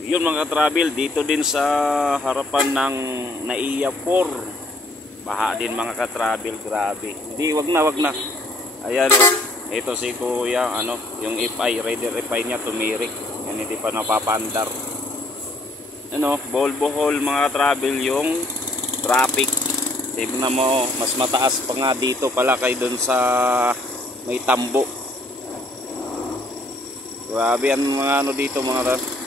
Yun mga travel, dito din sa harapan ng NAIA 4. Baha din mga ka-travel, grabe. Hindi, wag na. Ayan o, ito si kuya, ano, yung FI, Raider FI niya tumirik. Yan, hindi pa napapandar. Ano, bohol mga travel yung traffic. Tignan mo, mas mataas pa nga dito pala kay doon sa may tambo. Grabe ang mga ano dito mga travel.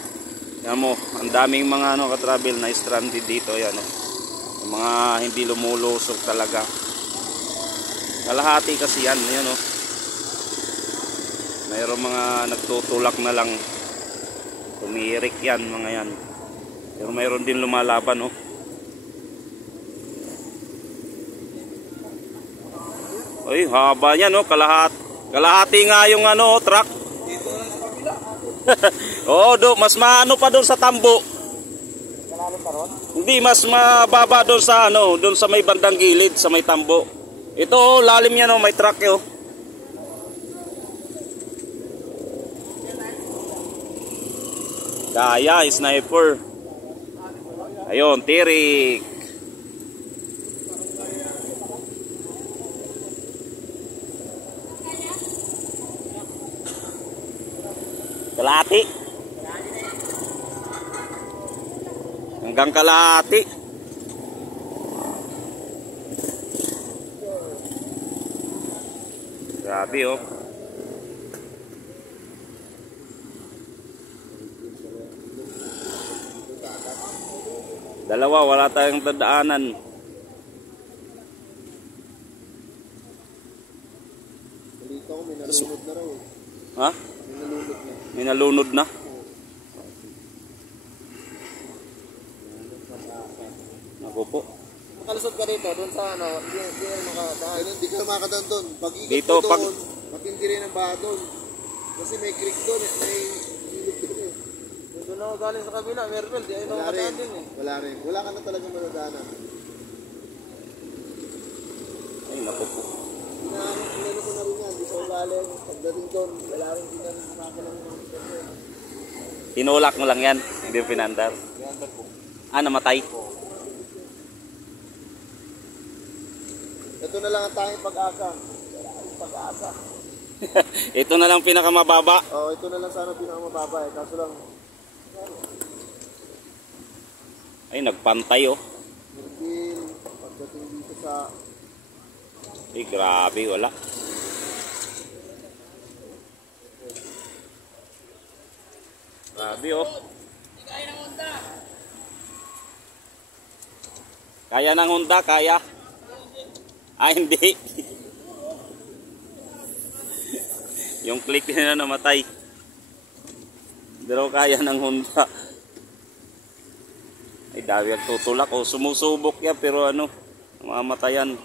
Yan mo, ang daming mga ano ka-travel na stranded dito, yan o. Mga hindi lumulusog talaga. Kalahati kasi yan, yan o. Mayroong mga nagtutulak na lang. Tumirik yan, mga yan. Pero mayroon din lumalaban o. Ay, haba yan o, kalahati nga yung ano, truck. Dito lang sa kabila. Oo, mas maano pa doon sa tambo. Malalim pa ron? Hindi, mas mababa doon sa ano, doon sa may bandang gilid, sa may tambo. Ito, lalim yan, oh, may truck yo. Kaya, sniper. Ayun, tirik. Kalahati. Hanggang kalahati. Grabe oh. Dalawa, wala tayong dadaanan. Dito ko, may nalunod na raw. Ha? May nalunod na. Ako po. Makalusot ka dito, doon sa ano, hindi makadaan. Hindi ka makadaan doon. Pag ikot Dito, doon, pag... matindi rin ang baha doon. Kasi may creek doon, may ilog doon eh. Doon ako galing sa kabila, Mervel, di ayaw makadaan din eh. Wala rin. Wala ka na talaga madadaanan. Ay, naku po. Inano ko na rin yan, di sa galing. Pagdating doon, wala rin din yan makakalang ng Tinulak mo lang yan, hindi mo pinandar. pinandar po. Ah, namatay? Ito na lang ang tanging pag-asa. Wala rin pag-asa. Ito na lang pinakamababa. Oo, ito na lang sana pinakamababa eh. Kaso lang, Ay, nagpantay oh. Mervil, pagdating dito sa... Ay, grabe, wala. Grabe oh. Kaya ng Honda, kaya. Ah, hindi. Yung click na namatay. Pero kaya ng Honda. Ay, dami ang tutulak o sumusubok yan pero ano, mamatayan.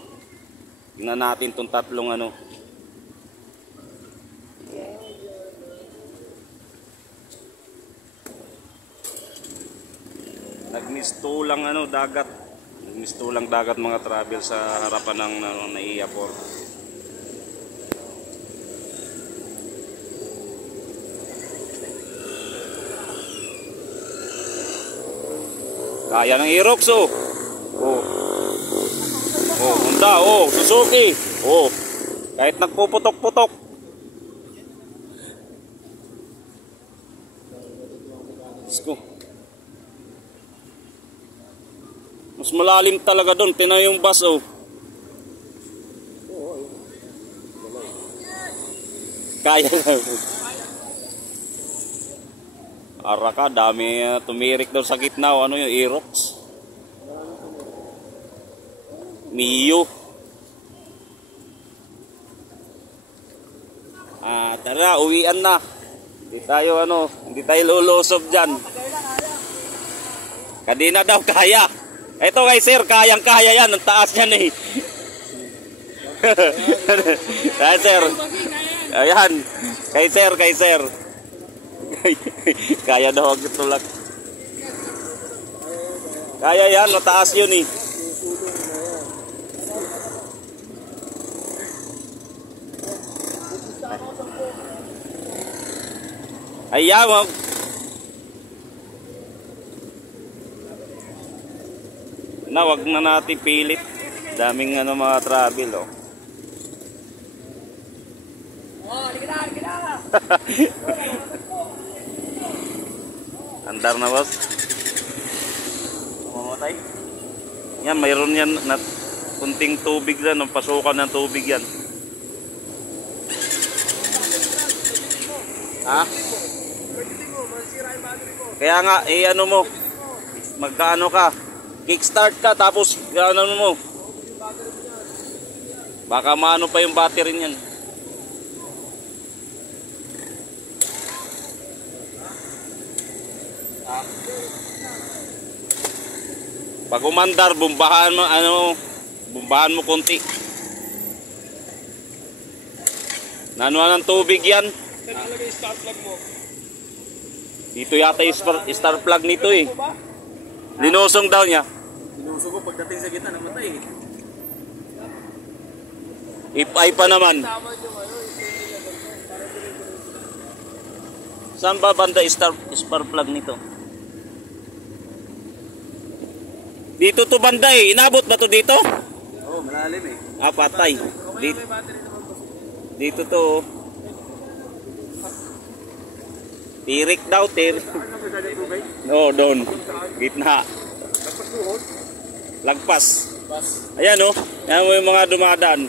Tingnan natin tong tatlong ano. Nagmistulang ano, dagat. Nagmistulang dagat mga travel sa harapan ng NAIA 4. Kaya ng Aerox oh. Oh. Oh, Honda, oh, Suzuki. Oh. Kahit nagpuputok-putok. Sko. Mas malalim talaga doon, tina yung bus oh. Kaya Araka, dami tumirik doon sa gitna. Ano yung Aerox? Mio. Tara, uwian na. Hindi tayo ano, hindi tayo lulusob dyan. Kadina daw, kaya. Ito kay sir, kayang-kaya yan. Ang taas yan eh. Kay sir. Ayan. Kay sir. Kaya daw ang tulak. Kaya yan, mataas yun eh. Ayan, Na, wag na natin pilit. Daming ano mga travel, oh. Andar na, boss. Mamatay. Yan, mayroon yan na kunting tubig lang, ng pasukan ng tubig yan. Ha? Kaya nga, ano mo, magkaano ka, kickstart ka, tapos ano mo, baka maano pa yung battery niyan. Pag umandar, bumbahan mo, bumbahan mo konti. Nanuan ng tubig yan. Nakalagay start plug mo. Dito yata yung star plug nito eh. Linusong daw niya. Linusong ko pagdating sa gitna, namatay. Ipay pa naman. Saan ba banda star plug nito? Dito to banda eh. Inabot ba to dito? Oo, malalim eh. Ah, patay. Dito to. Tirik daw, tirik. No, doon. Gitna. Lagpas. Ayan oh. Ayan mo yung mga dumadaan.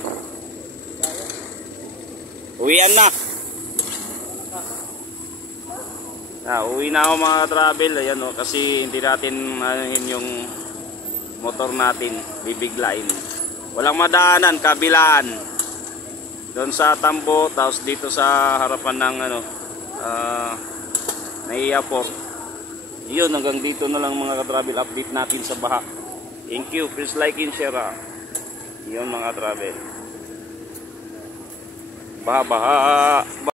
Uwian na. Uwi na ako mga travel. Ayan oh, kasi hindi natin yung motor natin bibiglain. Walang madaanan, kabilaan. Doon sa Tambo, tapos dito sa harapan ng Naiya Port. Yun, hanggang dito na lang mga ka-travel update natin sa baha. Thank you. Please like and share. Yun mga travel. Baha.